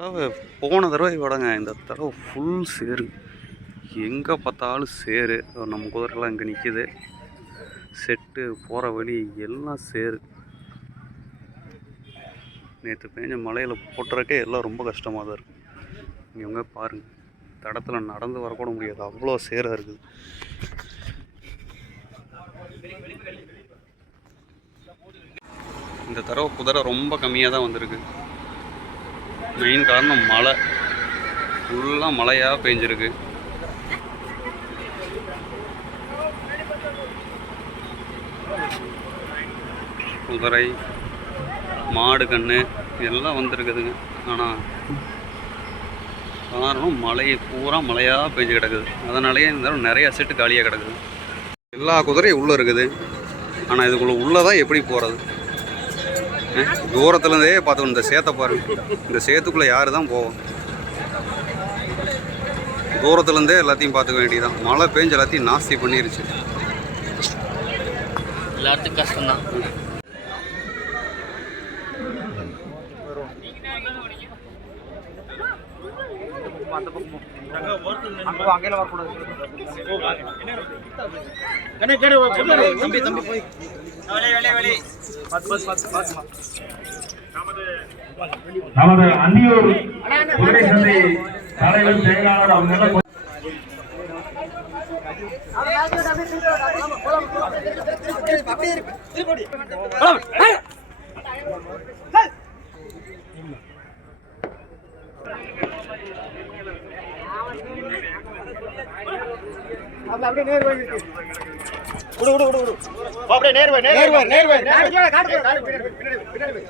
தடவை போன தடவை விடங்க இந்த தடவை ஃபுல் சேரு. எங்கே பார்த்தாலும் சேரு. நம்ம குதிரைலாம் இங்கே நிற்கிது செட்டு போகிற வழி எல்லாம் சேரு. நேற்று பெஞ்ச மலையில் போட்டுறக்கே எல்லாம் ரொம்ப கஷ்டமாக தான் இருக்குது இவங்க பாருங்கள் தடத்தில் நடந்து வரக்கூட முடியாது. அவ்வளோ சேராக இருக்குது. இந்த தடவை குதிரை ரொம்ப கம்மியாக தான் வந்திருக்கு. மெயின் காரணம் மழை. ஃபுல்லாக மழையாக பெஞ்சிருக்கு. குதிரை மாடு கன்று எல்லாம் வந்திருக்குதுங்க. ஆனால் காரணம் மழை பூரா மழையாக பெஞ்சு கிடக்குது. அதனாலேயே இந்த தடவை நிறைய செட்டு காலியாக கிடக்குது. எல்லா குதிரையும் உள்ளே இருக்குது. ஆனால் இதுக்குள்ளே உள்ளே தான் எப்படி போகிறது தூரத்துலேருந்தே பார்த்துக்கணும். இந்த சேத்தை பாருங்க. இந்த சேத்துக்குள்ளே யார் தான் போவோம் தூரத்துலேருந்தே எல்லாத்தையும் பார்த்துக்க வேண்டியதான் மழை பெஞ்சு எல்லாத்தையும் நாஸ்தி பண்ணிருச்சு. எல்லாத்துக்கும் கஷ்டம்தான். தம்பி தம்பி போய். நமது அந்தியூர் குதிரை சந்தை தலைவர் செயலாளர் அவங்க அப்படியே நேர் வை நேர் வை நேர் வை நேர் காட்டு காட்டு பின்னாடி பின்னாடி வை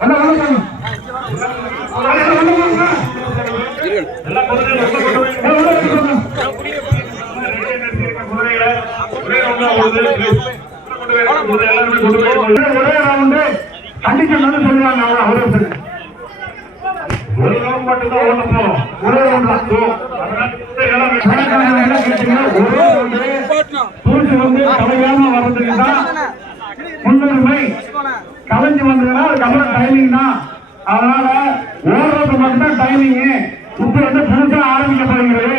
அண்ணா, வாங்க, வாங்க. எல்லா குதிரையும் உள்ள கொண்டு போய், உள்ள கொண்டு போய். குதிரைகளை, குதிரைகளை உள்ள ஓடுது. உள்ள கொண்டு போய், குதிரை எல்லாருமே கொண்டு போய். ஒரே ரவுண்டு கண்டிஷன் வந்து சொல்லுவாங்க அவங்க அவரே சொல்லுங்க. ஒரு ரவுண்ட் மட்டும்தான் ஓட்ட போறோம் ஒரே ரவுண்ட் தான் தூசி வந்து கலையாம வர்றதுக்கு தான் முன்னுரிமை கலைஞ்சு வந்ததுன்னா அதுக்கப்புறம் டைமிங் தான் அதனால ஓடுறது மட்டும் தான் டைமிங் இப்ப வந்து புதுசா ஆரம்பிக்க போகிறது